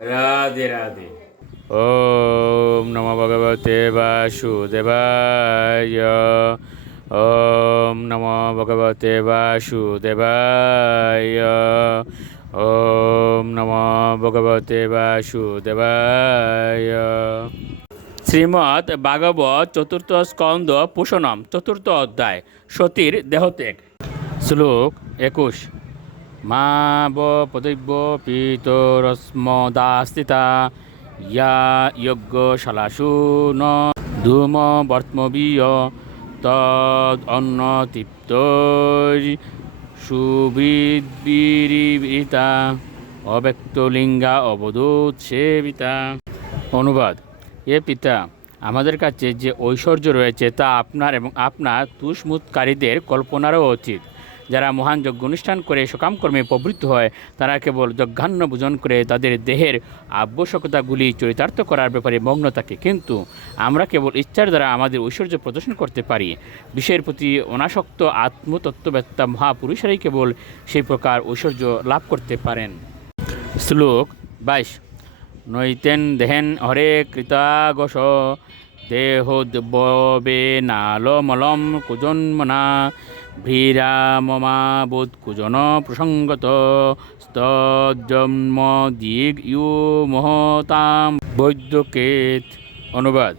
রাধে রাধে। ওম নমো ভগবতে বাসুদেবায়। ওম নমো ভগবতে বাসুদেবায়। ওম নমো ভগবতে বাসুদেবায়। শ্রীমদ্ ভাগবত চতুর্থ স্কন্দ পুষণম চতুর্থ অধ্যায় সতীর দেহত্যাগ। শ্লোক 21। মা পদৈব্য পিতরস্মদাস্তিতা ইয়া যজ্ঞশালাসু ন ধূম বর্তমবীয় তদ অন্ন তৃপ্তৈ সুবৃদ্বিরিতা অব্যক্তলিঙ্গা অবধূত সেবিতা। অনুবাদ: এ পিতা, আমাদের কাছে যে ঐশ্বর্য রয়েছে তা আপনার এবং আপনার তুষ্মুৎকারীদের কল্পনারও অতীত। যারা মহান যজ্ঞ অনুষ্ঠান করে সকামকর্মে প্রবৃত্ত হয় তারা কেবল যজ্ঞান্ন ভোজন করে তাদের দেহের আবশ্যকতাগুলি চরিতার্থ করার ব্যাপারে মগ্ন থাকে, কিন্তু আমরা কেবল ইচ্ছার দ্বারা আমাদের ঐশ্বর্য প্রদর্শন করতে পারি। বিষয়ের প্রতি অনাসক্ত আত্মতত্ত্ববেত্তা মহাপুরুষেরাই কেবল সেই প্রকার ঐশ্বর্য লাভ করতে পারেন। শ্লোক 22। নৈতেন দেহেন হরে কৃতাগস দেহোদ্ভবে নালমলম কুজন্মনা ভ্রীরামমাবোধ কুজন প্রসঙ্গত স্তজন্ম দিগ ইউ মহতাম বৈদ্যকেত। অনুবাদ: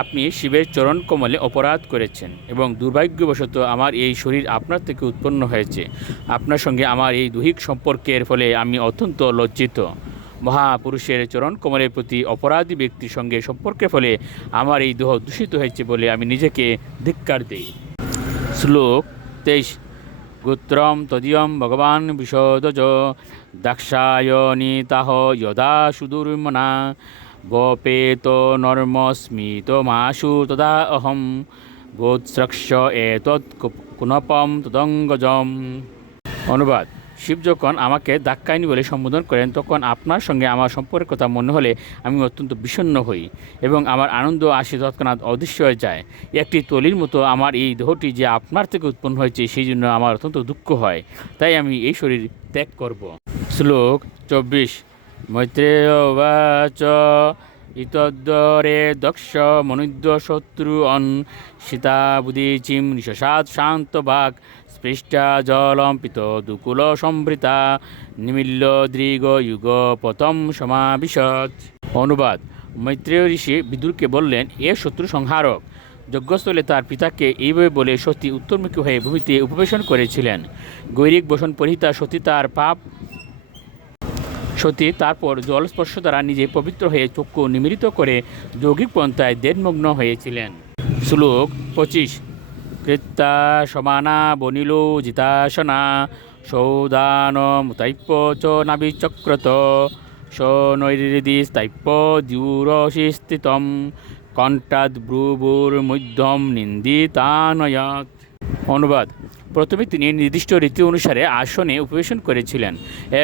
আপনি শিবের চরণ কমলে অপরাধ করেছেন এবং দুর্ভাগ্যবশত আমার এই শরীর আপনার থেকে উৎপন্ন হয়েছে। আপনার সঙ্গে আমার এই দৈহিক সম্পর্কের ফলে আমি অত্যন্ত লজ্জিত। মহাপুরুষের চরণ কমলের প্রতি অপরাধী ব্যক্তির সঙ্গে সম্পর্কের ফলে আমার এই দেহ দূষিত হয়েছে বলে আমি নিজেকে ধিক্কার দিই। শ্লোক 23। গোত্রম তদীয়ম ভগবান বিশদজ দাক্ষায়ণীতাহ যদা সুদুর্মনা গোপেত নর্মস্মিত মাসু তদা অহম গোত্রক্ষ এতৎ কুনপম তদঙ্গজম। অনুবাদ: শিব যখন আমাকে দাক্ষায়ণী বলে সম্বোধন করেন তখন আপনার সঙ্গে আমার সম্পর্কের কথা মনে হলে আমি অত্যন্ত বিষণ্ণ হই এবং আমার আনন্দ আসে তৎক্ষণাৎ অদৃশ্য হয়ে যায়। একটি তলির মতো আমার এই দেহটি যে আপনার থেকে উৎপন্ন হয়েছে সেই জন্য আমার অত্যন্ত দুঃখ হয়, তাই আমি এই শরীর ত্যাগ করব। শ্লোক 24। মৈত্রেয় উবাচ ইতদ্দরে দক্ষ মনুদ্য শত্রু অন সীতা বুদিচিম নিশাদ শান্ত বাক স্পৃষ্টা জলম পিত দুকুল সম্ভৃতা নিমিল্য দৃগ যুগ পতম সমাবিশত। অনুবাদ: মৈত্রেয় ঋষি বিদুরকে বললেন, এ শত্রু সংহারক। যজ্ঞস্থলে তার পিতাকে এইভাবে বলে সতী উত্তরমুখী হয়ে ভূমিতে উপবেশন করেছিলেন। গৈরিক বসন পরিহিতা সতী তারপর জলস্পর্শ দ্বারা নিজে পবিত্র হয়ে চক্ষু নিমীলিত করে যৌগিক পন্থায় দেনমগ্ন হয়েছিলেন। শ্লোক 25। কৃত্তা সমানা বনিলো জিতাসনা সৌদান মুতাইপ্য চ নাবিচক্রত সনৈরিদি স্তাইপ্য দ্যুরসি স্থিতম কণ্ঠাদ ব্রুবুর্মধ্যম নিন্দিতানয়াত। অনুবাদ: প্রথমে তিনি নির্দিষ্ট রীতি অনুসারে আসনে উপবেশন করেছিলেন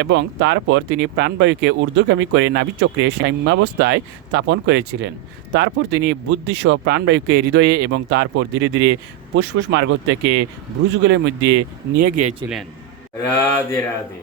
এবং তারপর তিনি প্রাণবায়ুকে ঊর্ধ্বগামী করে নাভিচক্রে সাম্যাবস্থায় স্থাপন করেছিলেন। তারপর তিনি বুদ্ধিসহ প্রাণবায়ুকে হৃদয়ে এবং তারপর ধীরে ধীরে ফুসফুস মার্গ থেকে ভ্রুযুগলের মধ্যে নিয়ে গিয়েছিলেন। রাধে রাধে।